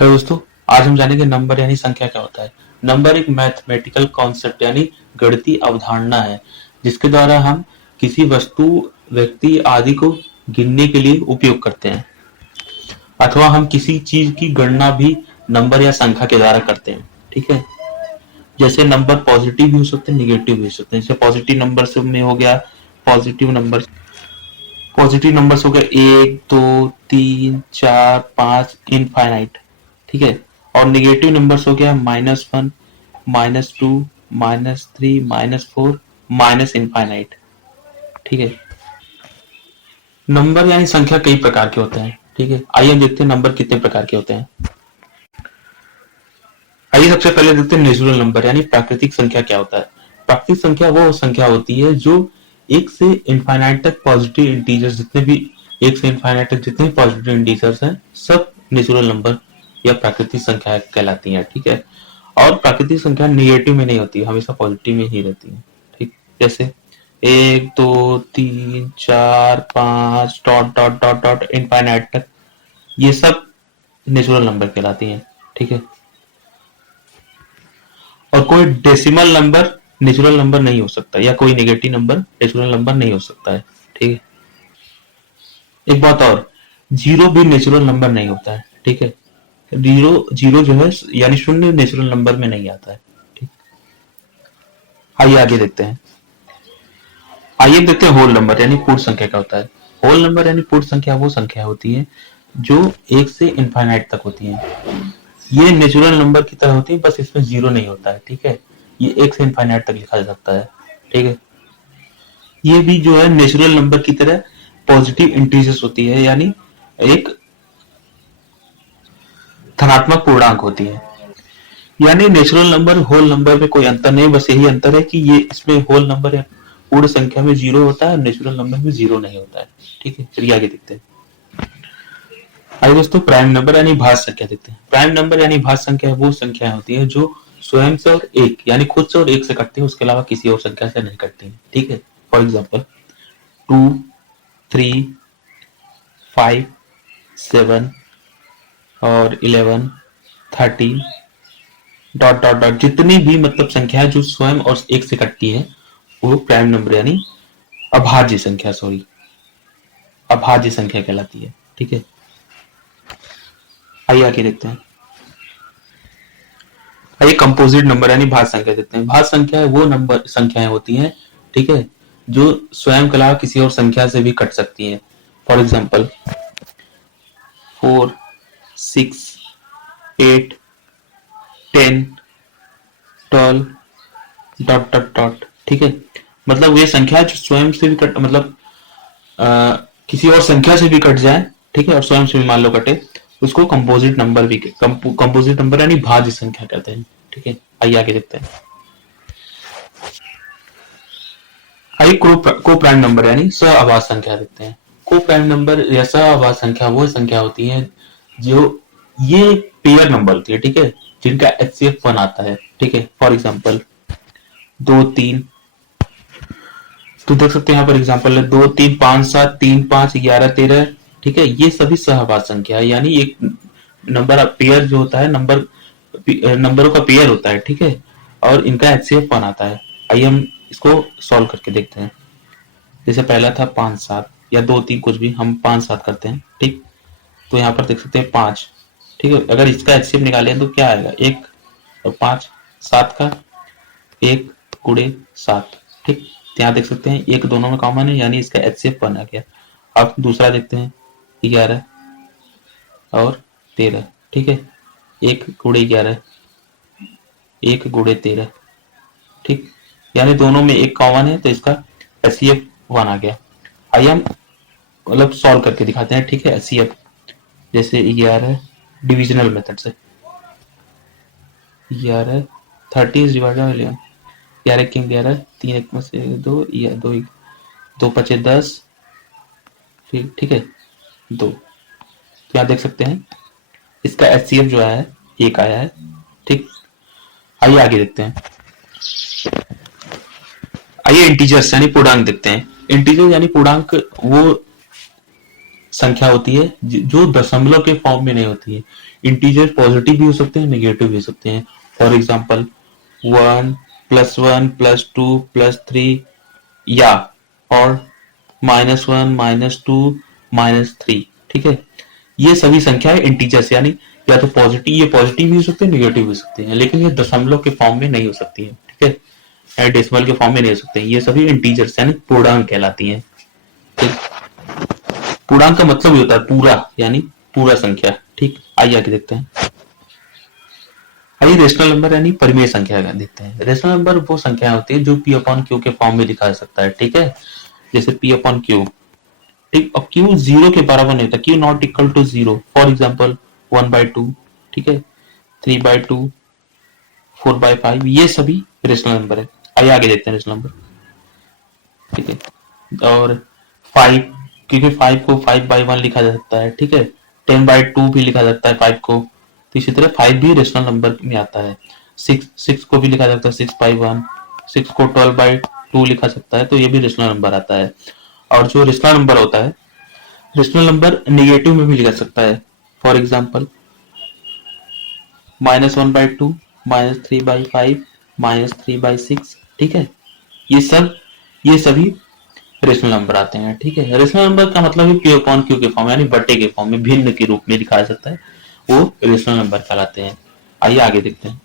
Hello दोस्तों, आज हम जानेंगे नंबर यानी संख्या क्या होता है। नंबर एक मैथमेटिकल कॉन्सेप्ट यानी गणितीय अवधारणा है जिसके द्वारा हम किसी वस्तु, व्यक्ति आदि को गिनने के लिए उपयोग करते हैं अथवा हम किसी चीज की गणना भी नंबर या संख्या के द्वारा करते हैं। ठीक है, जैसे नंबर पॉजिटिव भी हो सकते हैं, निगेटिव भी हो सकते हैं। जैसे पॉजिटिव नंबर से में हो गया पॉजिटिव नंबर्स हो गया 1 2 3 4 5 इनफाइनाइट। ठीक है, और निगेटिव नंबर्स हो गया -1 -2 -3 -4 माइनस इनफाइनाइट। ठीक है, नंबर यानी संख्या कई प्रकार के होते हैं। ठीक है, आइए हम देखते हैं नंबर कितने प्रकार के होते हैं। आइए सबसे पहले देखते हैं नेचुरल नंबर यानी प्राकृतिक संख्या क्या होता है। प्राकृतिक संख्या वो संख्या होती है जो एक से इनफाइनाइट तक पॉजिटिव इंटीजर्स जितने भी एक से इनफाइनाइट तक जितने पॉजिटिव इंटीजर्स हैं सब नेचुरल नंबर या प्राकृतिक संख्या कहलाती हैं। ठीक है, और प्राकृतिक संख्या नेगेटिव में नहीं होती, हमेशा पॉजिटिव में ही रहती है। ठीक, जैसे 1 2 3 4 5 dot dot dot dot infinite तक ये सब नेचुरल नंबर कहलाती हैं। ठीक है, और कोई डेसिमल नंबर नेचुरल नंबर नहीं हो सकता या कोई नेगेटिव नंबर नेचुरल नंबर नहीं हो सकता है। ठीक है, एक बात और, जीरो भी नेचुरल नंबर नहीं होता है। ठीक है, जीरो जीरो जो है यानी शून्य नेचुरल नंबर में नहीं आता है। ठीक, आइए आगे देखते हैं। आइए देखते हैं होल नंबर यानी पूर्ण संख्या क्या होता है। होल नंबर यानी पूर्ण संख्या वो संख्या होती है जो एक से इनफाइनाइट तक होती है। ये नेचुरल नंबर की तरह होती है, बस इसमें जीरो नहीं होता है। ठीक है, ये एक से इनफाइनाइट तक लिखा जा सकता है। ठीक है, ये भी जो है नेचुरल नंबर की तरह पॉजिटिव इंटीजर्स होती है, यानी एक धनात्मक पूर्णांक होती है। यानी नेचुरल नंबर होल नंबर में कोई अंतर नहीं, बस यही अंतर है कि ये इसमें होल नंबर या पूर्ण संख्या में जीरो होता है, नेचुरल नंबर में जीरो नहीं होता है। ठीक है, चलिए आगे देखते हैं। आइए दोस्तों, प्राइम नंबर यानी भाज्य संख्या देखते हैं। प्राइम नंबर यानी भाज्य संख्या वो संख्या होती है जो स्वयं से और एक यानी खुद से और एक से कटती है, उसके अलावा किसी और संख्या से नहीं कटती है। ठीक है, फॉर एग्जाम्पल 2 3 5 7 और 11 13 डॉट डॉट डॉट जितनी भी मतलब संख्या जो स्वयं और एक से कटती है वो प्राइम नंबर यानी अभाज्य संख्या अभाज्य संख्या कहलाती है। ठीक है, आइए आगे देखते हैं। आइए कंपोजिट नंबर यानी भाज्य संख्या देखते हैं। भाज्य संख्या वो नंबर संख्याएं होती हैं, ठीक है, जो स्वयं के अलावा किसी और संख्या से भी कट सकती हैं। For example 4 6 8 10 12 dot dot dot. ठीक है, मतलब ये संख्या जो स्वयं से भी कट मतलब किसी और संख्या से भी कट जाए, ठीक है, और स्वयं से भी मान लो कटे, उसको कंपोजिट नंबर भी कंपोजिट नंबर यानी भाज्य संख्या कहते हैं। ठीक है, आइए आगे देखते हैं। आइए को प्राइम नंबर यानी सहअभाज्य संख्या देखते हैं। को प्राइम नंबर या सहअभाज्य संख्या वो संख्या होती है जो ये पेयर नंबर होती है, ठीक है, जिनका HCF 1 आता है। ठीक है, फॉर एग्जाम्पल 2 3, तो देख सकते हैं यहाँ पर एग्जांपल है 2 3 5 7 3 5 11 13। ठीक है, ये सभी सहअभाज्य संख्या है, यानी एक नंबर पेयर जो होता है नंबरों का पेयर होता है। ठीक है, और इनका HCF 1 आता है। आइए हम इसको सॉल्व करके देखते हैं। जैसे पहला था 5 7 या 2 3 कुछ भी, हम 5 7 करते हैं। ठीक, तो यहाँ पर देख सकते हैं 5। ठीक है, अगर इसका HCF निकालें तो क्या आएगा, 1 और 5 7 का 1 गुणे 7। ठीक, यहाँ देख सकते हैं एक दोनों में कॉमन है, यानी इसका HCF 1 आ गया। अब दूसरा देखते हैं 11 और 13। ठीक है, 1 गुणे 11 1 गुणे 13। ठीक, यानी दोनों में एक कॉमन है, तो इसका HCF 1 आ गया। आइए हम मतलब सॉल्व करके दिखाते हैं। ठीक है, HCF जैसे 11 डिविजनल मेथड से 11 30 डिवाइडेड बाय 11, 11 के 11 3 1 में से 2 या 2 2 5 10 फिर। ठीक है, 2। तो यहाँ देख सकते हैं इसका HCF जो आया है 1 आया है। ठीक, आइए आगे देखते हैं। आइए इंटीजर्स यानी पूर्णांक देखते हैं। इंटीजर यानी पूर्णांक वो संख्या होती है जो दशमलव के फॉर्म में नहीं होती है। इंटीजर पॉजिटिव भी हो सकते हैं, नेगेटिव भी हो सकते हैं। फॉर एग्जाम्पल 1 + 2 + 3 या और -1 -2 -3, ठीक है। ये सभी संख्याएं इंटीजर्स यानी या तो पॉजिटिव, ये पॉजिटिव भी हो सकते हैं, नेगेटिव भी हो सकते हैं, लेकिन ये दशमलव के फॉर्म में नहीं हो सकती है, ठीक है, या डेसिमल के फॉर्म में नहीं हो सकते हैं। ये सभी इंटीजर्स यानी पूर्णांक कहलाती हैं। पूर्णांक का मतलब ये होता है पूरा, यानी पूरा संख्या, ठीक। आइए आगे देखते हैं। आइए रेशनल नंबर यानी परिमेय संख्या देखते हैं। रेशनल नंबर वो संख्या होती है जो P/Q के फॉर्म में लिखा जा सकता है, ठीक है। जैसे P/Q, ठीक। और Q 0 के बराबर नहीं होता, Q not equal to 0। For example 1/2, ठीक है, 3/2, 4/5, ये सभी रेशनल नंबर है। आइए आगे देखते हैं रेशनल नंबर, ठीक है। और 5, क्योंकि 5 को 5/1 लिखा जा सकता है, ठीक है। 10/2 भी लिखा जा सकता है 5 को, तो इसी तरह 5 भी रेशनल नंबर में आता है। 6 को भी लिखा जा सकता है 6/1, 6 को 12/2 लिखा सकता है, तो ये भी रेशनल नंबर आता है। और जो रेशनल नंबर होता है, रेशनल नंबर नेगेटिव में भी लिखा सकता है। फॉर एग्जाम्पल -1/2, -3/5, -3/6, ठीक है। ये सभी रेशनल नंबर आते हैं, ठीक है। रेशनल नंबर का मतलब है P/Q के फॉर्म यानी बट्टे के फॉर्म में, भिन्न के रूप में लिखा जा सकता है, वो रेशनल नंबर कहलाते हैं। आइए आगे देखते हैं।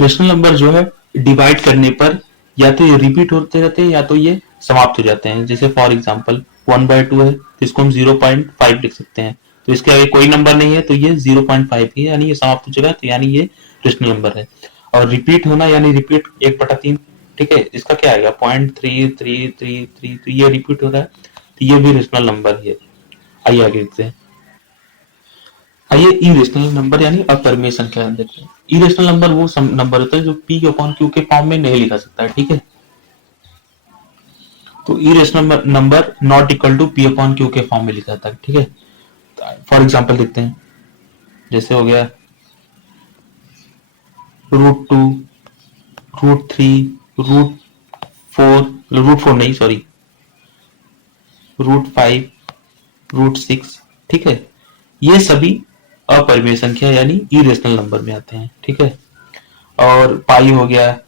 रेशनल नंबर जो है डिवाइड करने पर या तो ये रिपीट होते रहते हैं या तो ये समाप्त हो जाते हैं। जैसे फॉर एग्जाम्पल 1/2 है, तो इसको हम 0.5 लिख सकते हैं, तो इसके आगे कोई नंबर नहीं है, तो ये 0.5 ही है, यानी ये समाप्त हो चुका है, तो यानी ये रेशनल नंबर है। और रिपीट होना यानी रिपीट 1/3, ठीक है, इसका क्या आएगा 0.3333, तो ये रिपीट हो रहा है, तो ये भी रेशनल नंबर ही है। आइए आगे देखते हैं। आइए इरेशनल नंबर यानी अपरिमेय संख्या देखते हैं। इरेशनल नंबर वो नंबर होता है जो P/Q के फॉर्म में नहीं लिखा सकता है, ठीक है। तो irrational number not equal to P/Q के फॉर्म में लिखा जाता है, ठीक है। फॉर एग्जाम्पल देखते हैं, जैसे हो गया √2, √3, √4 नहीं सॉरी, √5, √6, ठीक है। ये सभी अपरिमेय संख्या यानी इरेशनल नंबर में आते हैं, ठीक है। और पाई हो गया,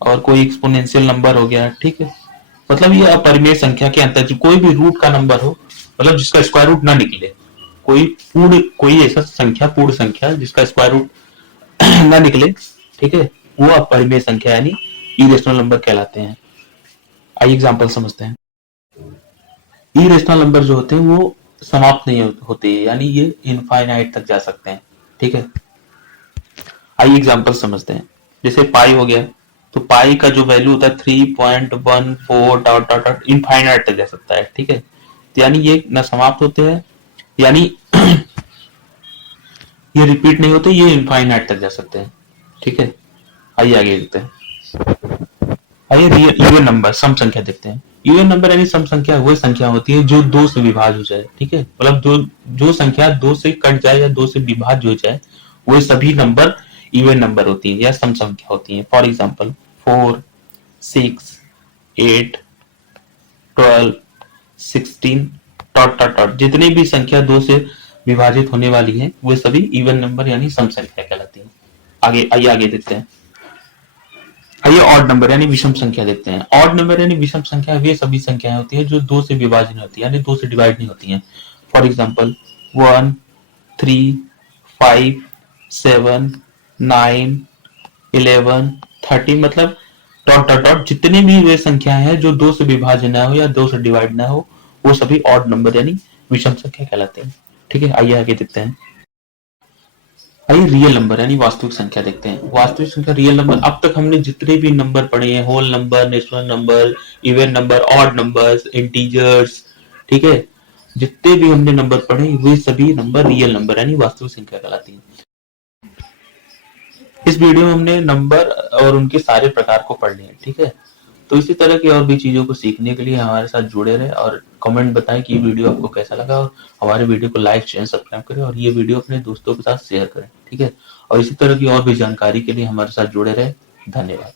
और कोई एक्सपोनेंशियल नंबर हो गया, ठीक है। मतलब ये अपरिमेय संख्या के अंतर कोई भी रूट का नंबर हो, मतलब जिसका स्क्वायर रूट ना निकले, कोई ऐसा संख्या पूर्ण संख्या जिसका स्क्वायर रूट ना निकले, ठीक है, वो अपरिमेय संख्या यानी इरेशनल नंबर कहलाते हैं। आइए एग्जांपल समझते हैं। इरेशनल नंबर जो होते हैं वो समाप्त नहीं होते, यानी ये इनफाइनाइट तक जा सकते हैं, ठीक है। आइए एग्जांपल समझते हैं। जैसे पाई हो गया, तो पाई का जो वैल्यू होता है 3.14 डॉट डॉट डॉट इनफाइनाइट तक जा सकता है, ठीक है। तो यानी ये न समाप्त होते हैं, यानी ये रिपीट नहीं होते, ये इनफाइनाइट तक जा सकते हैं, ठीक है। आइए आगे देखते हैं। आइए इवन नंबर सम संख्या देखते हैं। इवन नंबर यानी सम संख्या वही संख्या होती है जो 2 से विभाज्य हो जाए, ठीक है। मतलब जो संख्या 2 से कट जाए या 2 से विभाज्य हो जाए, वो सभी नंबर इवन नंबर होती है या सम संख्या होती है। For example 4, 6, 8, 12, 16 dot dot dot, जितनी भी संख्या 2 से विभाजित होने वाली है वो सभी इवन नंबर यानी सम संख्या कहलाती है। आइए आगे देखते हैं। आइए ऑड नंबर यानी विषम संख्या देखते हैं। ऑड नंबर यानी विषम संख्या वे सभी संख्याएं होती है जो 2 से विभाजित नहीं होती, यानी 2 से डिवाइड नहीं होती हैं। फॉर एग्जाम्पल 1, 3, 5, 7, 9, 11, 13, मतलब डॉट डॉट डॉट जितनी भी वे संख्याएं हैं जो 2 से विभाजित ना हो या 2 से डिवाइड ना हो, वो सभी ऑड नंबर यानी विषम संख्या कहलाते हैं, ठीक है। आइए आगे देखते हैं। आइए रियल नंबर यानी वास्तविक संख्या देखते हैं। वास्तविक संख्या रियल नंबर, अब तक हमने जितने भी नंबर पढ़े हैं, whole number, natural number, even number, odd numbers, integers, ठीक है, जितने भी हमने नंबर पढ़े वे सभी नंबर रियल नंबर यानी वास्तविक संख्या कहलाती हैं। इस वीडियो में हमने नंबर और उनके सारे प्रकार को पढ़ लिया, ठीक है। तो इसी तरह की और भी चीजों को सीखने के लिए हमारे साथ जुड़े रहे और कमेंट बताएं कि ये वीडियो आपको कैसा लगा, और हमारे वीडियो को लाइक शेयर सब्सक्राइब करें और ये वीडियो अपने दोस्तों के साथ शेयर करें, ठीक है। और इसी तरह की और भी जानकारी के लिए हमारे साथ जुड़े रहे। धन्यवाद।